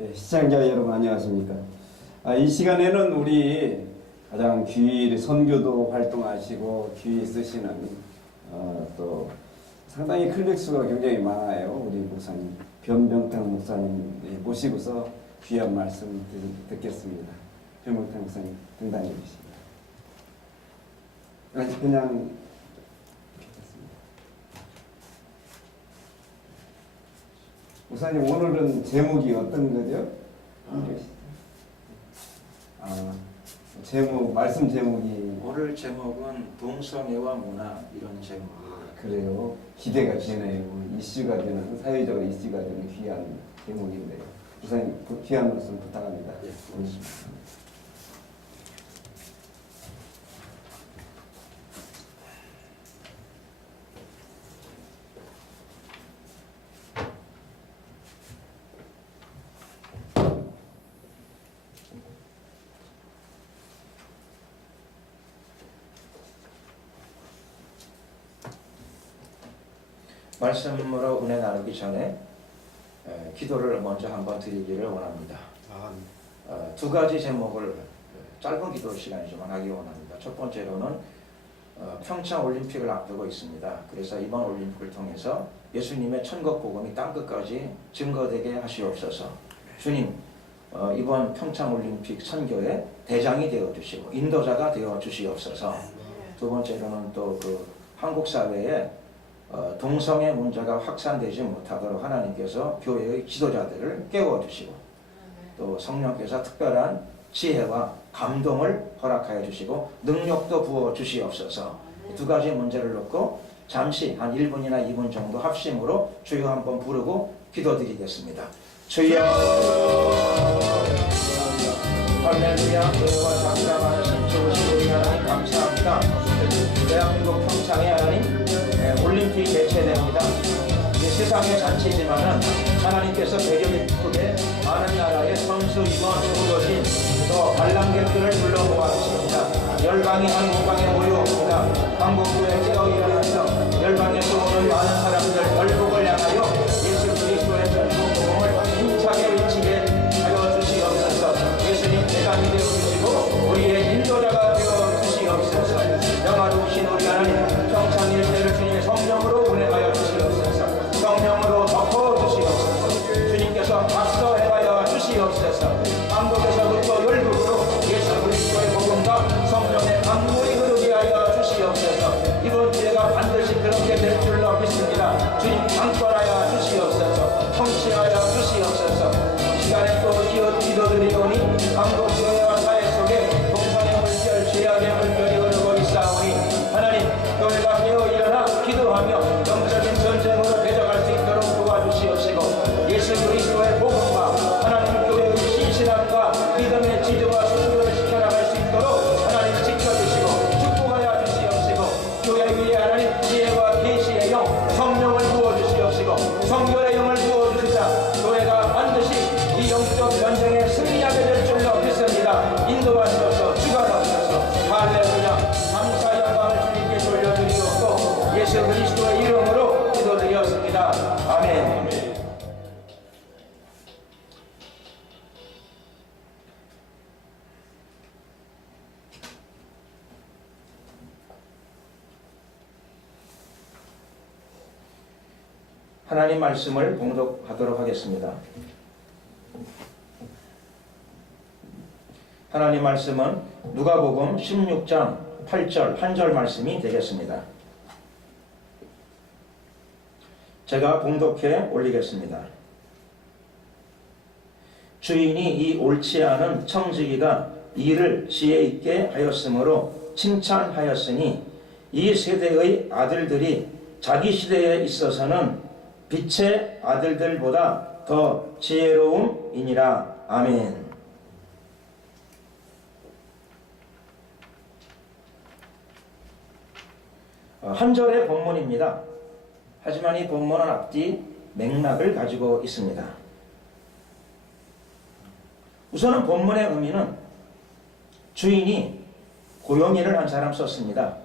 네, 시청자 여러분 안녕하십니까? 이 시간에는 우리 가장 귀 선교도 활동하시고 귀 쓰시는 또 상당히 클릭수가 굉장히 많아요. 우리 목사님 변병탁 목사님 모시고서 귀한 말씀 듣겠습니다. 변병탁 목사님 등단해 주십니다. 그냥 목사님 오늘은 제목이 어떤 거죠? 제목 말씀 제목이 오늘 제목은 동성애와 문화 이런 제목이에요. 그래요. 기대가 되네요. 이슈가 되는 사회적 이슈가 되는 귀한 제목인데요. 목사님 귀한 말씀 부탁합니다. 네, 고맙습니다. 말씀으로 은혜 나누기 전에 기도를 먼저 한번 드리기를 원합니다. 두 가지 제목을 짧은 기도 시간이지만 하기 원합니다. 첫 번째로는 평창 올림픽을 앞두고 있습니다. 그래서 이번 올림픽을 통해서 예수님의 천국 복음이 땅끝까지 증거되게 하시옵소서. 주님, 이번 평창 올림픽 선교의 대장이 되어 주시고 인도자가 되어 주시옵소서. 두 번째로는 또 그 한국 사회에 동성애 문제가 확산되지 못하도록 하나님께서 교회의 지도자들을 깨워주시고 또 성령께서 특별한 지혜와 감동을 허락하여 주시고 능력도 부어 주시옵소서. 두 가지 문제를 놓고 잠시 한 1분이나 2분 정도 합심으로 주여 한번 부르고 기도드리겠습니다. 주여 할렐루야. 교회와 장담하는 좋으신 우리 하나님 감사합니다. 대한민국 평창에 하나님 올림픽이 개최됩니다. 세상의 잔치지만은 하나님께서 배경에 기쁘게 많은 나라의 선수 임원 후보진 또 관람객들을 불러 모았습니다. 열방이 한 공방에 모여옵니다. 한국교회 깨어 일어나서 열방에서 오는 많은 사람들 결국을 향하여 예수 그리스도의 전국 복음을 힘차게 외치게 하여 주시옵소서. 예수님 대장이 되어 주시고 우리의 인도자가 되어 주시옵소서. 영화로우신 우리 하나님 평창 일대를 주님의 성령으로 운행하여 주시옵소서. 성령으로 덮어주시옵소서. 주님께서 박서해하여 주시옵소서. 한국에서부터 열국으로 예수 그리스도의 복음과 성령의 강물이 흐르게 하여 주시옵소서. 이번 기회가 반드시 그렇게 될 줄로 믿습니다. 주님 강권하여 주시옵소서. 통치하여 주시옵소서. 이 시간에 또 기도드리오니 한국교회와 사회 속에 동성애 물결, 죄악의 물결이 흐르고 있사오니 하나님 교회가 깨어 일어나 기도하며 영적인 전쟁으로 대적할 수 있도록 도와주시옵시고 예수 그리스도의 복음과 하나님 교회의 신실함과 믿음의 지도와 순교를 지켜나갈 수 있도록 하나님 지켜주시고 축복하여 주시옵시고 교회 위에 하나님 지혜와 계시의 영 성령을 부어주시옵시고 성결의 영을 부어주시자 교회가 반드시 이 영적 전쟁에 승리하게 될 줄로 믿습니다. 인도하시옵소서. 주관하옵소서. 할렐루야. 감사 영광을 주님께 돌려드리옵고 예수 그리스도의 이름으로 기도드렸습니다. 아멘. 하나님 말씀을 봉독하도록 하겠습니다. 하나님 말씀은 누가복음 16장 8절 한 절 말씀이 되겠습니다. 제가 봉독해 올리겠습니다. 주인이 이 옳지 않은 청지기가 이를 지혜 있게 하였으므로 칭찬하였으니 이 세대의 아들들이 자기 시대에 있어서는 빛의 아들들보다 더 지혜로움이니라. 아멘. 한 절의 본문입니다. 하지만 이 본문은 앞뒤 맥락을 가지고 있습니다. 우선은 본문의 의미는 주인이 고용일을 한 사람 썼습니다.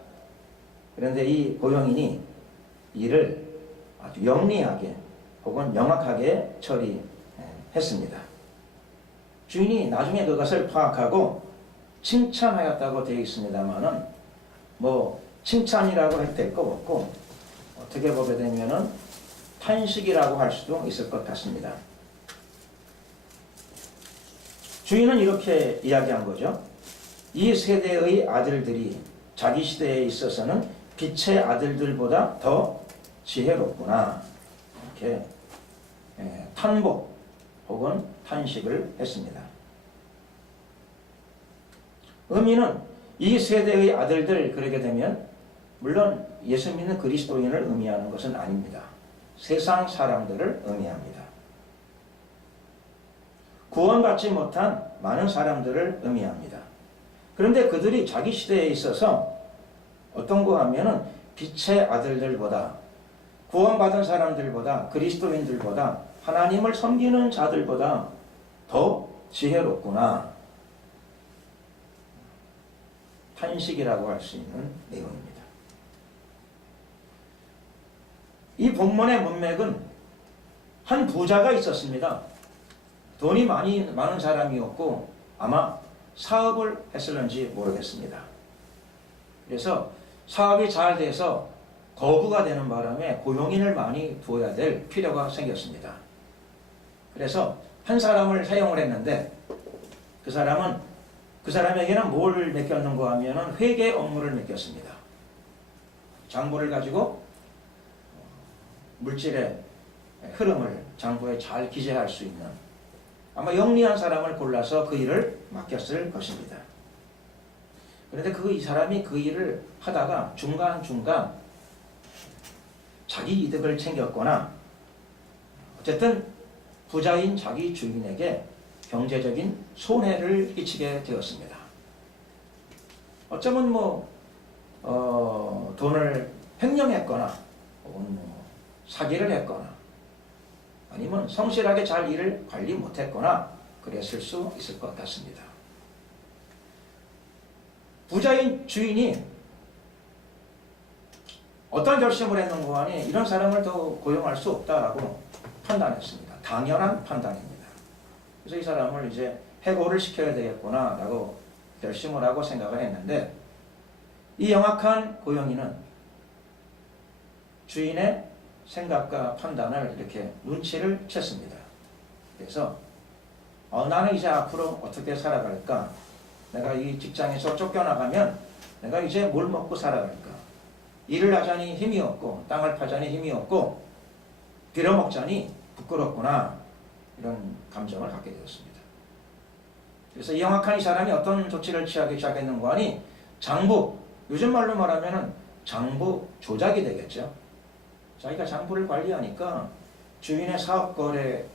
그런데 이 고용인이 이를 아주 영리하게 혹은 명확하게 처리했습니다. 주인이 나중에 그것을 파악하고 칭찬하였다고 되어 있습니다만은 뭐 칭찬이라고 해도 될 것 없고 어떻게 보게 되면은 탄식이라고 할 수도 있을 것 같습니다. 주인은 이렇게 이야기한 거죠. 이 세대의 아들들이 자기 시대에 있어서는 빛의 아들들보다 더 지혜롭구나. 이렇게 탄복 혹은 탄식을 했습니다. 의미는 이 세대의 아들들 그러게 되면 물론 예수 믿는 그리스도인을 의미하는 것은 아닙니다. 세상 사람들을 의미합니다. 구원받지 못한 많은 사람들을 의미합니다. 그런데 그들이 자기 시대에 있어서 어떤 거 하면은 빛의 아들들보다 구원받은 사람들보다 그리스도인들보다 하나님을 섬기는 자들보다 더 지혜롭구나. 탄식이라고 할 수 있는 내용입니다. 이 본문의 문맥은 한 부자가 있었습니다. 돈이 많은 사람이었고 아마 사업을 했을는지 모르겠습니다. 그래서 사업이 잘 돼서 거부가 되는 바람에 고용인을 많이 두어야 될 필요가 생겼습니다. 그래서 한 사람을 사용을 했는데 그 사람에게는 뭘 맡겼는가 하면은 회계 업무를 맡겼습니다. 장부를 가지고 물질의 흐름을 장부에 잘 기재할 수 있는 아마 영리한 사람을 골라서 그 일을 맡겼을 것입니다. 그런데 이 사람이 그 일을 하다가 중간중간 자기 이득을 챙겼거나 어쨌든 부자인 자기 주인에게 경제적인 손해를 끼치게 되었습니다. 어쩌면 돈을 횡령했거나 혹은 사기를 했거나 아니면 성실하게 잘 일을 관리 못했거나 그랬을 수 있을 것 같습니다. 부자인 주인이 어떤 결심을 했는가 하니 이런 사람을 더 고용할 수 없다라고 판단했습니다. 당연한 판단입니다. 그래서 이 사람을 이제 해고를 시켜야 되겠구나 라고 결심을 하고 생각을 했는데 이 영악한 고용인은 주인의 생각과 판단을 이렇게 눈치를 챘습니다. 그래서 나는 이제 앞으로 어떻게 살아갈까? 내가 이 직장에서 쫓겨나가면 내가 이제 뭘 먹고 살아갈까? 일을 하자니 힘이 없고 땅을 파자니 힘이 없고 빌어먹자니 부끄럽구나. 이런 감정을 갖게 되었습니다. 그래서 이 영악한 이 사람이 어떤 조치를 취하기 시작했는가 하니 장부, 요즘 말로 말하면 장부 조작이 되겠죠. 자기가 장부를 관리하니까 주인의 사업거래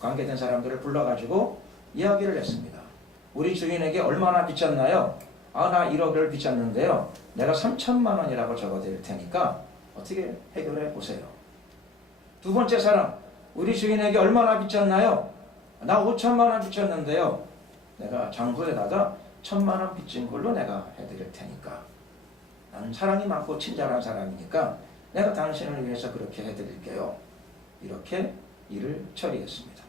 관계된 사람들을 불러가지고 이야기를 했습니다. 우리 주인에게 얼마나 빚졌나요? 나 1억을 빚졌는데요. 내가 3천만 원이라고 적어드릴 테니까 어떻게 해결해 보세요. 두 번째 사람, 우리 주인에게 얼마나 빚졌나요? 나 5천만 원 빚졌는데요. 내가 장부에다가 1,000만 원 빚진 걸로 내가 해드릴 테니까. 나는 사랑이 많고 친절한 사람이니까 내가 당신을 위해서 그렇게 해드릴게요. 이렇게 일을 처리했습니다.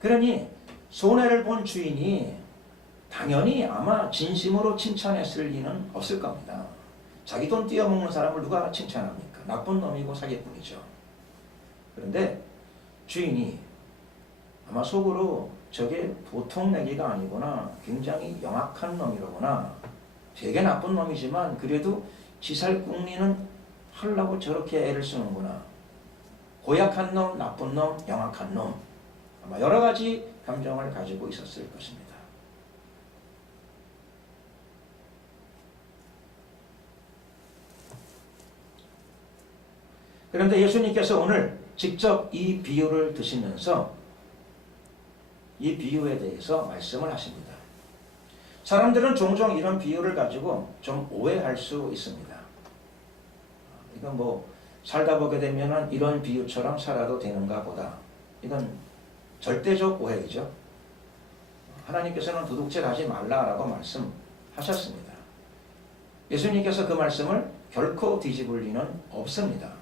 그러니 손해를 본 주인이 당연히 아마 진심으로 칭찬했을 리는 없을 겁니다. 자기 돈 띄어먹는 사람을 누가 칭찬합니까? 나쁜 놈이고 사기꾼이죠. 그런데 주인이 아마 속으로 저게 보통 내기가 아니구나. 굉장히 영악한 놈이로구나. 되게 나쁜 놈이지만 그래도 지살궁리는 하려고 저렇게 애를 쓰는구나. 고약한 놈, 나쁜 놈, 영악한 놈. 아마 여러 가지 감정을 가지고 있었을 것입니다. 그런데 예수님께서 오늘 직접 이 비유를 드시면서 이 비유에 대해서 말씀을 하십니다. 사람들은 종종 이런 비유를 가지고 좀 오해할 수 있습니다. 이건 살다 보게 되면 이런 비유처럼 살아도 되는가 보다. 이건 절대적 오해이죠. 하나님께서는 도둑질 하지 말라라고 말씀하셨습니다. 예수님께서 그 말씀을 결코 뒤집을 리는 없습니다.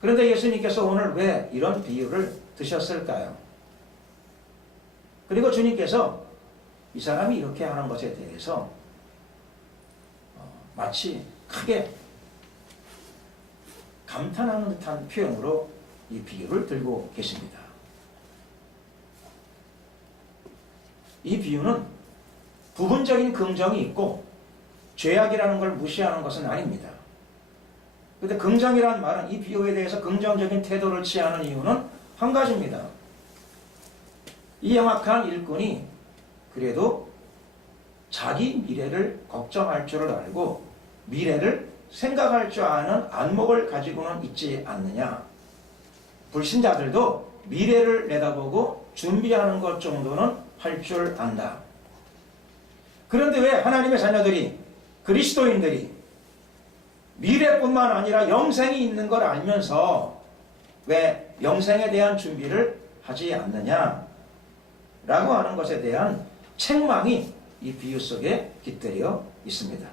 그런데 예수님께서 오늘 왜 이런 비유를 드셨을까요? 그리고 주님께서 이 사람이 이렇게 하는 것에 대해서 마치 크게 감탄하는 듯한 표현으로 이 비유를 들고 계십니다. 이 비유는 부분적인 긍정이 있고 죄악이라는 걸 무시하는 것은 아닙니다. 그런데 긍정이라는 말은 이 비유에 대해서 긍정적인 태도를 취하는 이유는 한 가지입니다. 이 영악한 일꾼이 그래도 자기 미래를 걱정할 줄을 알고 미래를 생각할 줄 아는 안목을 가지고는 있지 않느냐. 불신자들도 미래를 내다보고 준비하는 것 정도는 할 줄 안다. 그런데 왜 하나님의 자녀들이, 그리스도인들이 미래뿐만 아니라 영생이 있는 걸 알면서 왜 영생에 대한 준비를 하지 않느냐 라고 하는 것에 대한 책망이 이 비유 속에 깃들여 있습니다.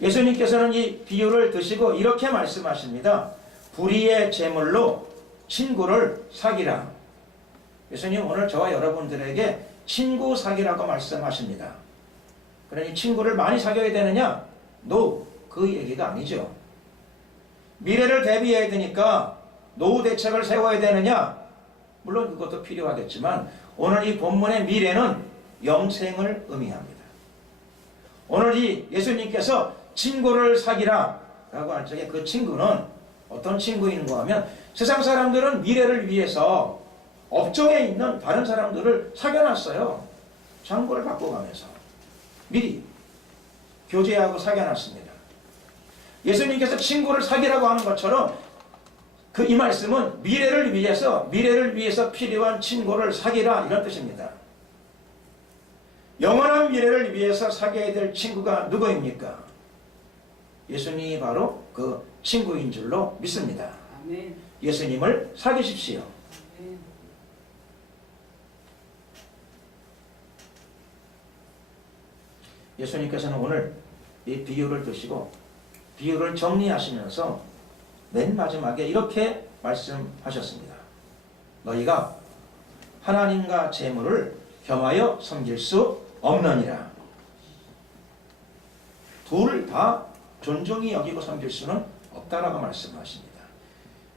예수님께서는 이 비유를 드시고 이렇게 말씀하십니다. 불의의 제물로 친구를 사귀라. 예수님 오늘 저와 여러분들에게 친구 사귀라고 말씀하십니다. 그러니 친구를 많이 사귀어야 되느냐? No, 그 얘기가 아니죠. 미래를 대비해야 되니까 노후 대책을 세워야 되느냐? 물론 그것도 필요하겠지만 오늘 이 본문의 미래는 영생을 의미합니다. 오늘 이 예수님께서 친구를 사귀라 라고 할 적에 그 친구는 어떤 친구인가 하면 세상 사람들은 미래를 위해서 업종에 있는 다른 사람들을 사귀어놨어요. 장부를 바꿔가면서 미리 교제하고 사귀어놨습니다. 예수님께서 친구를 사귀라고 하는 것처럼 이 말씀은 미래를 위해서 필요한 친구를 사귀라 이런 뜻입니다. 영원한 미래를 위해서 사귀어야 될 친구가 누구입니까? 예수님이 바로 그 친구인 줄로 믿습니다. 아멘. 예수님을 사귀십시오. 아멘. 예수님께서는 오늘 이 비유를 드시고 비유를 정리하시면서 맨 마지막에 이렇게 말씀하셨습니다. 너희가 하나님과 재물을 겸하여 섬길 수 없느니라. 둘 다 존중히 여기고 섬길 수는 없다라고 말씀하십니다.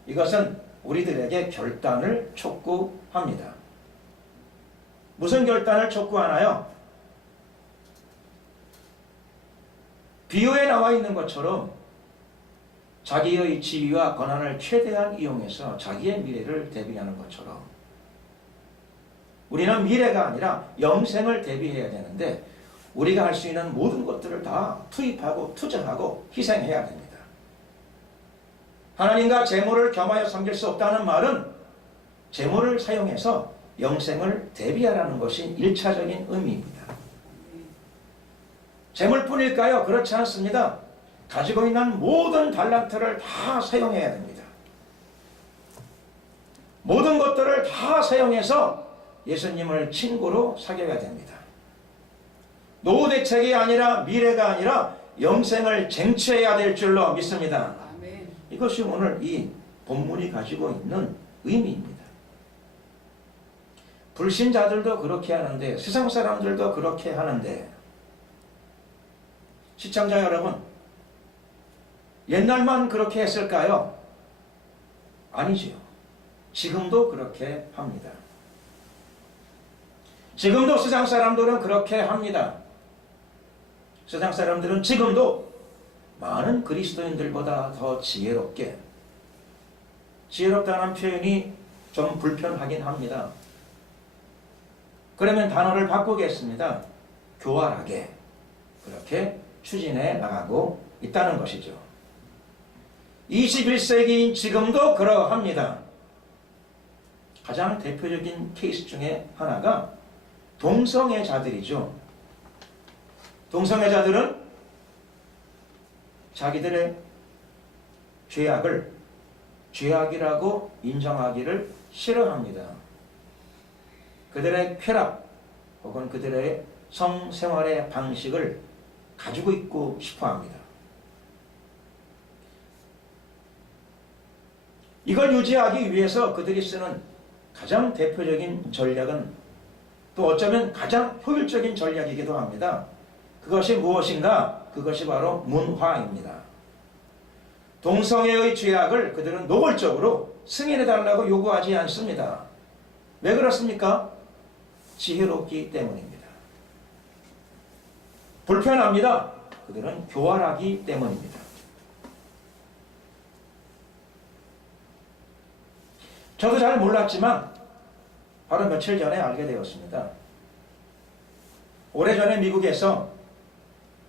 이것은 우리들에게 결단을 촉구합니다. 무슨 결단을 촉구하나요? 비유에 나와 있는 것처럼 자기의 지위와 권한을 최대한 이용해서 자기의 미래를 대비하는 것처럼 우리는 미래가 아니라 영생을 대비해야 되는데 우리가 할 수 있는 모든 것들을 다 투입하고 투자하고 희생해야 됩니다. 하나님과 재물을 겸하여 섬길 수 없다는 말은 재물을 사용해서 영생을 대비하라는 것이 1차적인 의미입니다. 재물뿐일까요? 그렇지 않습니다. 가지고 있는 모든 달란트를 다 사용해야 됩니다. 모든 것들을 다 사용해서 예수님을 친구로 사귀어야 됩니다. 노후 대책이 아니라 미래가 아니라 영생을 쟁취해야 될 줄로 믿습니다. 아멘. 이것이 오늘 이 본문이 가지고 있는 의미입니다. 불신자들도 그렇게 하는데 세상 사람들도 그렇게 하는데 시청자 여러분, 옛날만 그렇게 했을까요? 아니지요. 지금도 그렇게 합니다. 지금도 세상 사람들은 그렇게 합니다. 세상 사람들은 지금도 많은 그리스도인들보다 더 지혜롭게, 지혜롭다는 표현이 좀 불편하긴 합니다. 그러면 단어를 바꾸겠습니다. 교활하게 그렇게 추진해 나가고 있다는 것이죠. 21세기인 지금도 그러합니다. 가장 대표적인 케이스 중에 하나가 동성애자들이죠. 동성애자들은 자기들의 죄악을 죄악이라고 인정하기를 싫어합니다. 그들의 쾌락 혹은 그들의 성생활의 방식을 가지고 있고 싶어합니다. 이걸 유지하기 위해서 그들이 쓰는 가장 대표적인 전략은 또 어쩌면 가장 효율적인 전략이기도 합니다. 그것이 무엇인가? 그것이 바로 문화입니다. 동성애의 죄악을 그들은 노골적으로 승인해달라고 요구하지 않습니다. 왜 그렇습니까? 지혜롭기 때문입니다. 불편합니다. 그들은 교활하기 때문입니다. 저도 잘 몰랐지만 바로 며칠 전에 알게 되었습니다. 오래전에 미국에서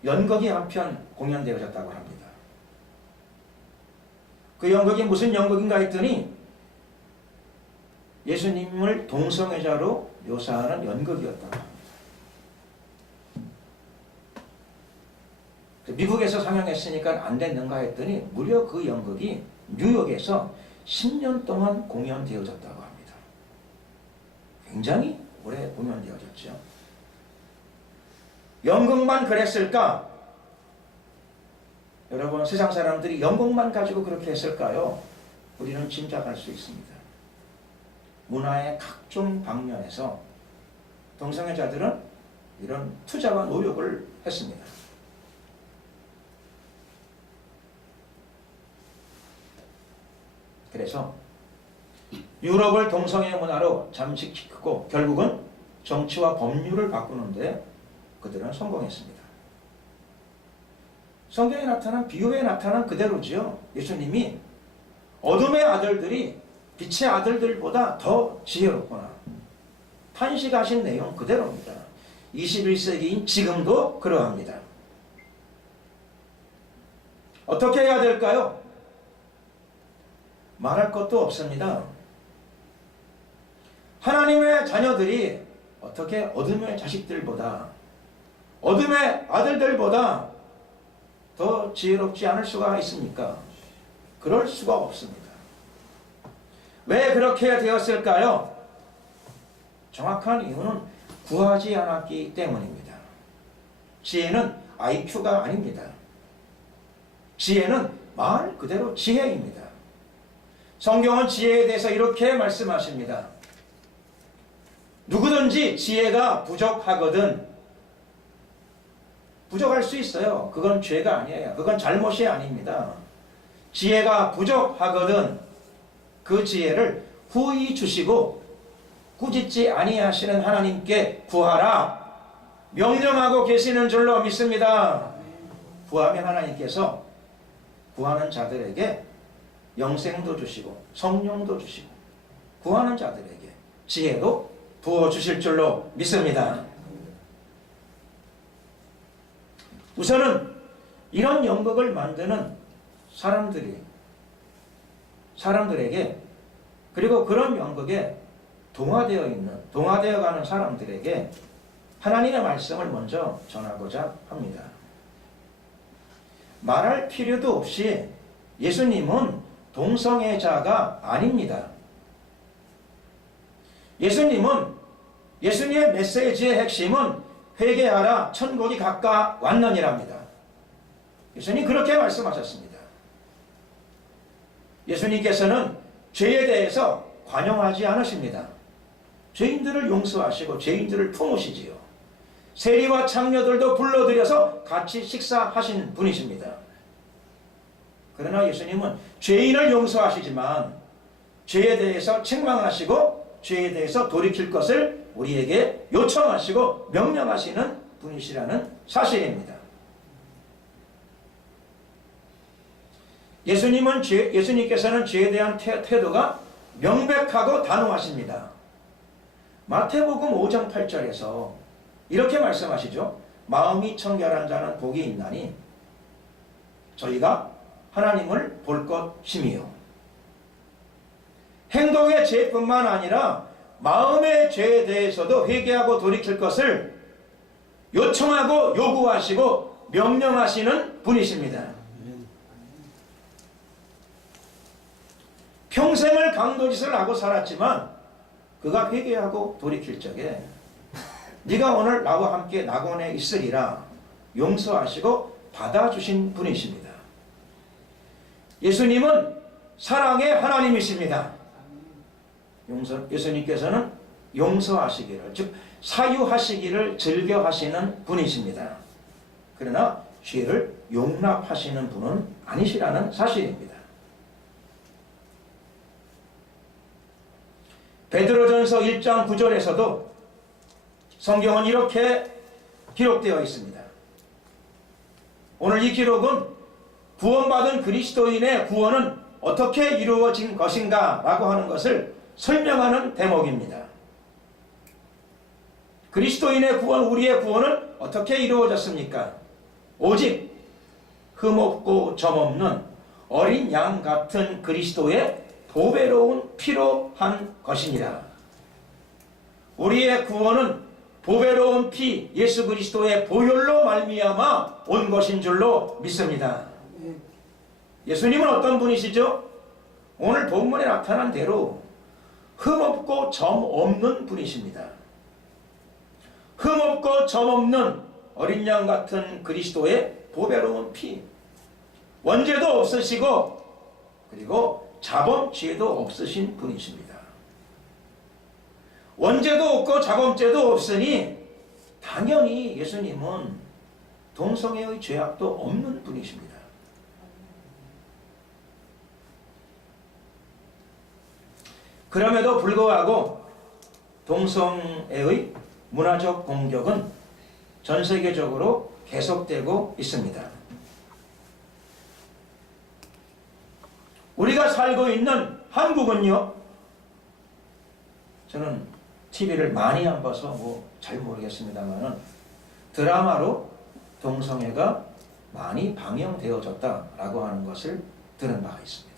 연극이 한 편 공연되어졌다고 합니다. 그 연극이 무슨 연극인가 했더니 예수님을 동성애자로 묘사하는 연극이었다고 합니다. 미국에서 상영했으니까 안 됐는가 했더니 무려 그 연극이 뉴욕에서 10년 동안 공연되어졌다고 합니다. 굉장히 오래 공연되어졌죠. 연극만 그랬을까? 여러분, 세상 사람들이 연극만 가지고 그렇게 했을까요? 우리는 짐작할 수 있습니다. 문화의 각종 방면에서 동성애자들은 이런 투자와 노력을 했습니다. 그래서 유럽을 동성애 문화로 잠식시키고 결국은 정치와 법률을 바꾸는데 그들은 성공했습니다. 성경에 나타난 비유에 나타난 그대로지요. 예수님이 어둠의 아들들이 빛의 아들들보다 더 지혜롭구나. 탄식하신 내용 그대로입니다. 21세기인 지금도 그러합니다. 어떻게 해야 될까요? 말할 것도 없습니다. 하나님의 자녀들이 어떻게 어둠의 자식들보다, 어둠의 아들들보다 더 지혜롭지 않을 수가 있습니까? 그럴 수가 없습니다. 왜 그렇게 되었을까요? 정확한 이유는 구하지 않았기 때문입니다. 지혜는 IQ가 아닙니다. 지혜는 말 그대로 지혜입니다. 성경은 지혜에 대해서 이렇게 말씀하십니다. 누구든지 지혜가 부족하거든, 부족할 수 있어요. 그건 죄가 아니에요. 그건 잘못이 아닙니다. 지혜가 부족하거든 그 지혜를 후히 주시고 꾸짖지 아니하시는 하나님께 구하라 명령하고 계시는 줄로 믿습니다. 구하면 하나님께서 구하는 자들에게 영생도 주시고 성령도 주시고 구하는 자들에게 지혜도 부어주실 줄로 믿습니다. 우선은 이런 연극을 만드는 사람들에게 그리고 그런 연극에 동화되어 가는 사람들에게 하나님의 말씀을 먼저 전하고자 합니다. 말할 필요도 없이 예수님은 동성애자가 아닙니다. 예수님의 메시지의 핵심은 회개하라 천국이 가까웠느니랍니다. 예수님 그렇게 말씀하셨습니다. 예수님께서는 죄에 대해서 관용하지 않으십니다. 죄인들을 용서하시고 죄인들을 품으시지요. 세리와 창녀들도 불러들여서 같이 식사하신 분이십니다. 그러나 예수님은 죄인을 용서하시지만 죄에 대해서 책망하시고 죄에 대해서 돌이킬 것을 우리에게 요청하시고 명령하시는 분이시라는 사실입니다. 예수님께서는 죄에 대한 태도가 명백하고 단호하십니다. 마태복음 5장 8절에서 이렇게 말씀하시죠. 마음이 청결한 자는 복이 있나니 저희가 하나님을 볼 것임이요. 행동의 죄뿐만 아니라 마음의 죄에 대해서도 회개하고 돌이킬 것을 요청하고 요구하시고 명령하시는 분이십니다. 평생을 강도짓을 하고 살았지만 그가 회개하고 돌이킬 적에 네가 오늘 나와 함께 낙원에 있으리라 용서하시고 받아주신 분이십니다. 예수님은 사랑의 하나님이십니다. 예수님께서는 용서하시기를, 즉 사유하시기를 즐겨하시는 분이십니다. 그러나 죄를 용납하시는 분은 아니시라는 사실입니다. 베드로전서 1장 9절에서도 성경은 이렇게 기록되어 있습니다. 오늘 이 기록은 구원받은 그리스도인의 구원은 어떻게 이루어진 것인가 라고 하는 것을 설명하는 대목입니다. 그리스도인의 구원, 우리의 구원은 어떻게 이루어졌습니까? 오직 흠없고 점없는 어린 양 같은 그리스도의 보배로운 피로 한 것이니라. 우리의 구원은 보배로운 피 예수 그리스도의 보혈로 말미암아 온 것인 줄로 믿습니다. 예수님은 어떤 분이시죠? 오늘 본문에 나타난 대로 흠없고 점 없는 분이십니다. 흠없고 점 없는 어린 양 같은 그리스도의 보배로운 피, 원죄도 없으시고 그리고 자범죄도 없으신 분이십니다. 원죄도 없고 자범죄도 없으니 당연히 예수님은 동성애의 죄악도 없는 분이십니다. 그럼에도 불구하고 동성애의 문화적 공격은 전 세계적으로 계속되고 있습니다. 우리가 살고 있는 한국은요, 저는 TV를 많이 안 봐서 잘 모르겠습니다만은 드라마로 동성애가 많이 방영되어졌다라고 하는 것을 들은 바가 있습니다.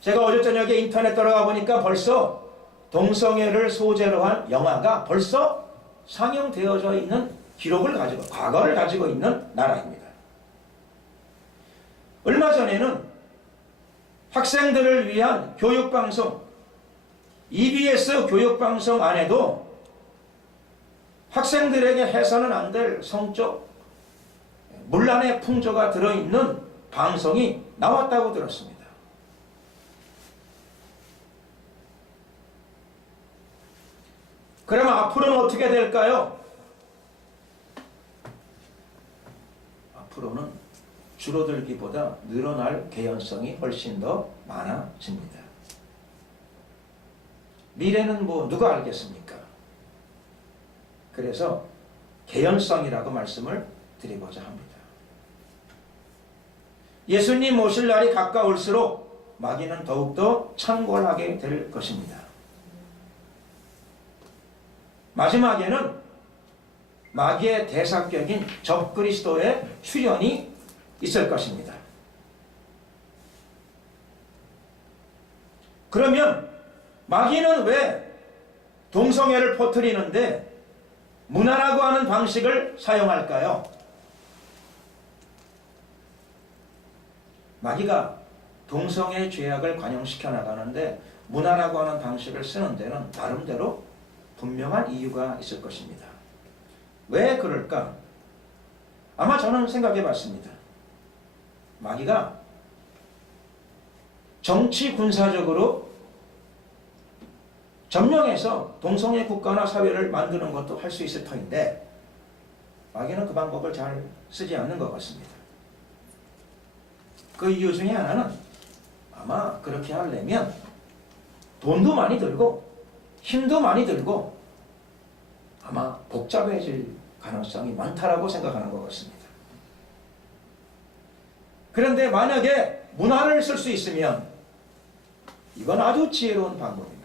제가 어제 저녁에 인터넷 들어가 보니까 벌써 동성애를 소재로 한 영화가 벌써 상영되어져 있는 기록을 가지고, 과거를 가지고 있는 나라입니다. 얼마 전에는 학생들을 위한 교육방송, EBS 교육방송 안에도 학생들에게 해서는 안 될 성적 문란의 풍조가 들어있는 방송이 나왔다고 들었습니다. 그러면 앞으로는 어떻게 될까요? 앞으로는 줄어들기보다 늘어날 개연성이 훨씬 더 많아집니다. 미래는 누가 알겠습니까? 그래서 개연성이라고 말씀을 드리고자 합니다. 예수님 오실 날이 가까울수록 마귀는 더욱더 창궐하게 될 것입니다. 마지막에는 마귀의 대사격인 적그리스도의 출현이 있을 것입니다. 그러면 마귀는 왜 동성애를 퍼뜨리는데 문화라고 하는 방식을 사용할까요? 마귀가 동성애 죄악을 관용시켜 나가는데 문화라고 하는 방식을 쓰는 데는 나름대로 분명한 이유가 있을 것입니다. 왜 그럴까? 아마 저는 생각해 봤습니다. 마귀가 정치 군사적으로 점령해서 동성애 국가나 사회를 만드는 것도 할 수 있을 터인데 마귀는 그 방법을 잘 쓰지 않는 것 같습니다. 그 이유 중에 하나는 아마 그렇게 하려면 돈도 많이 들고 힘도 많이 들고 아마 복잡해질 가능성이 많다라고 생각하는 것 같습니다. 그런데 만약에 문화를 쓸 수 있으면 이건 아주 지혜로운 방법입니다.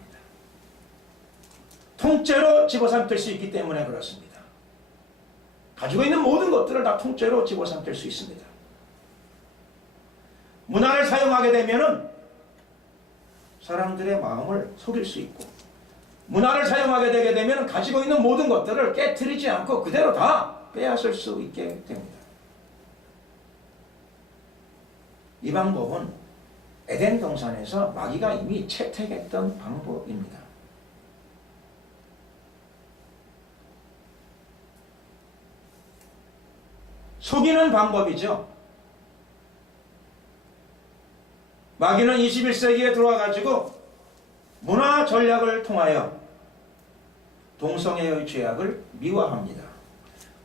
통째로 집어삼킬 수 있기 때문에 그렇습니다. 가지고 있는 모든 것들을 다 통째로 집어삼킬 수 있습니다. 문화를 사용하게 되면은 사람들의 마음을 속일 수 있고, 문화를 사용하게 되게 되면 가지고 있는 모든 것들을 깨트리지 않고 그대로 다 빼앗을 수 있게 됩니다. 이 방법은 에덴 동산에서 마귀가 이미 채택했던 방법입니다. 속이는 방법이죠. 마귀는 21세기에 들어와가지고 문화 전략을 통하여 동성애의 죄악을 미화합니다.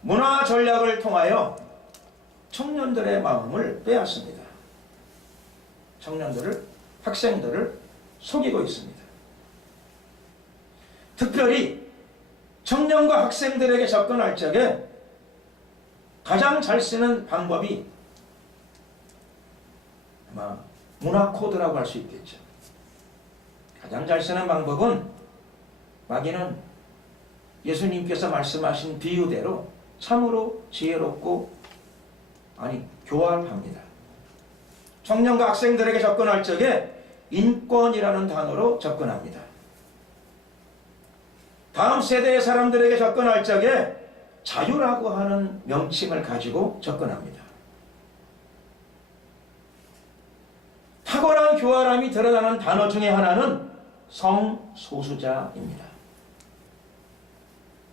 문화 전략을 통하여 청년들의 마음을 빼앗습니다. 청년들을, 학생들을 속이고 있습니다. 특별히 청년과 학생들에게 접근할 적에 가장 잘 쓰는 방법이 아마 문화 코드라고 할 수 있겠죠. 가장 잘 쓰는 방법은 마귀는 예수님께서 말씀하신 비유대로 참으로 지혜롭고 교활합니다. 청년과 학생들에게 접근할 적에 인권이라는 단어로 접근합니다. 다음 세대의 사람들에게 접근할 적에 자유라고 하는 명칭을 가지고 접근합니다. 탁월한 교활함이 드러나는 단어 중에 하나는 성소수자입니다.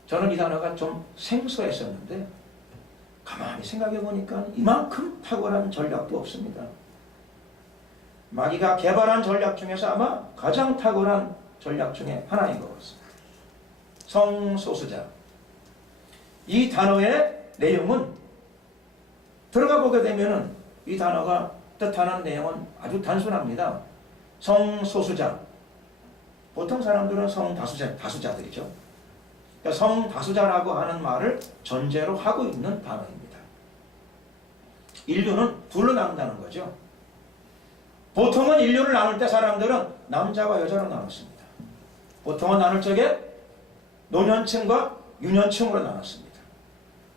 저는 이 단어가 좀 생소했었는데 가만히 생각해 보니까 이만큼 탁월한 전략도 없습니다. 마귀가 개발한 전략 중에서 아마 가장 탁월한 전략 중에 하나인 것 같습니다. 성소수자. 이 단어의 내용은 들어가 보게 되면 이 단어가 뜻하는 내용은 아주 단순합니다. 성소수자. 보통 사람들은 다수자들이죠. 그러니까 성다수자라고 하는 말을 전제로 하고 있는 단어입니다. 인류는 둘로 나눈다는 거죠. 보통은 인류를 나눌 때 사람들은 남자와 여자로 나눴습니다. 보통은 나눌 적에 노년층과 유년층으로 나눴습니다.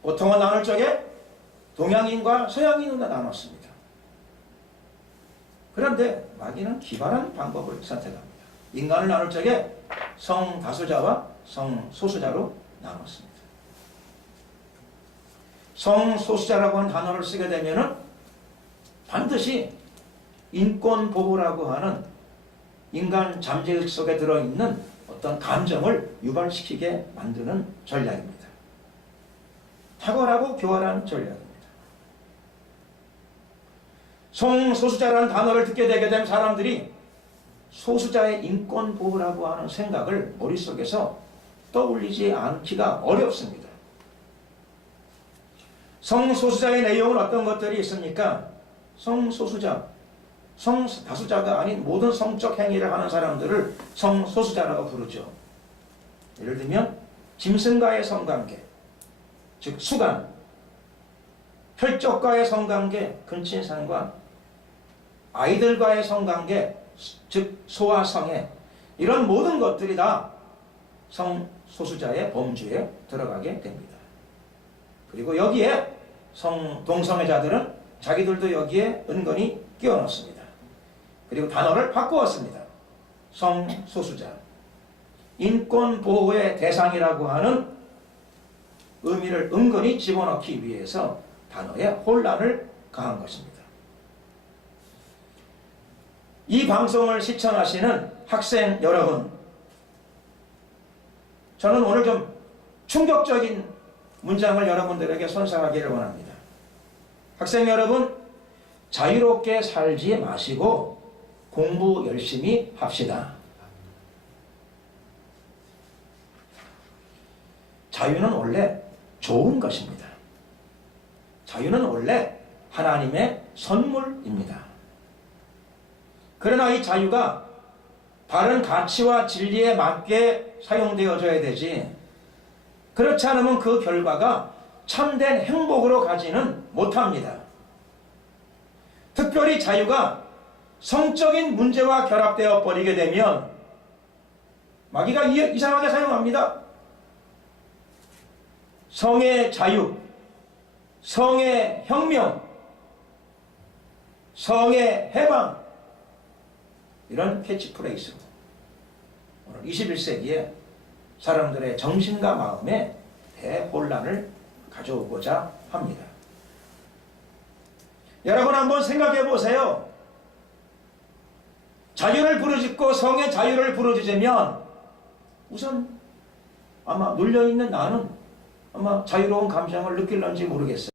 보통은 나눌 적에 동양인과 서양인으로 나눴습니다. 그런데 마귀는 기발한 방법을 선택합니다. 인간을 나눌 적에 성다수자와 성소수자로 나눴습니다. 성소수자라고 하는 단어를 쓰게 되면 반드시 인권보호라고 하는 인간 잠재의식 속에 들어있는 어떤 감정을 유발시키게 만드는 전략입니다. 탁월하고 교활한 전략입니다. 성소수자라는 단어를 듣게 되게 되면 사람들이 소수자의 인권보호라고 하는 생각을 머릿속에서 떠올리지 않기가 어렵습니다. 성소수자의 내용은 어떤 것들이 있습니까? 성소수자, 성다수자가 아닌 모든 성적 행위를 하는 사람들을 성소수자라고 부르죠. 예를 들면 짐승과의 성관계, 즉 수간, 혈족과의 성관계, 근친상관, 아이들과의 성관계, 즉 소와 성애, 이런 모든 것들이 다 성소수자의 범주에 들어가게 됩니다. 그리고 여기에 동성애자들은 자기들도 여기에 은근히 끼워 넣습니다. 그리고 단어를 바꾸었습니다. 성소수자, 인권보호의 대상이라고 하는 의미를 은근히 집어넣기 위해서 단어에 혼란을 가한 것입니다. 이 방송을 시청하시는 학생 여러분, 저는 오늘 좀 충격적인 문장을 여러분들에게 선사하기를 원합니다. 학생 여러분, 자유롭게 살지 마시고 공부 열심히 합시다. 자유는 원래 좋은 것입니다. 자유는 원래 하나님의 선물입니다. 그러나 이 자유가 바른 가치와 진리에 맞게 사용되어져야 되지, 그렇지 않으면 그 결과가 참된 행복으로 가지는 못합니다. 특별히 자유가 성적인 문제와 결합되어 버리게 되면 마귀가 이상하게 사용합니다. 성의 자유, 성의 혁명, 성의 해방, 이런 캐치프레이스로 오늘 21세기에 사람들의 정신과 마음에 대혼란을 가져오고자 합니다. 여러분 한번 생각해 보세요. 자유를 부르짖고 성의 자유를 부르짖으면 우선 아마 눌려있는 나는 아마 자유로운 감정을 느낄런지 모르겠어요.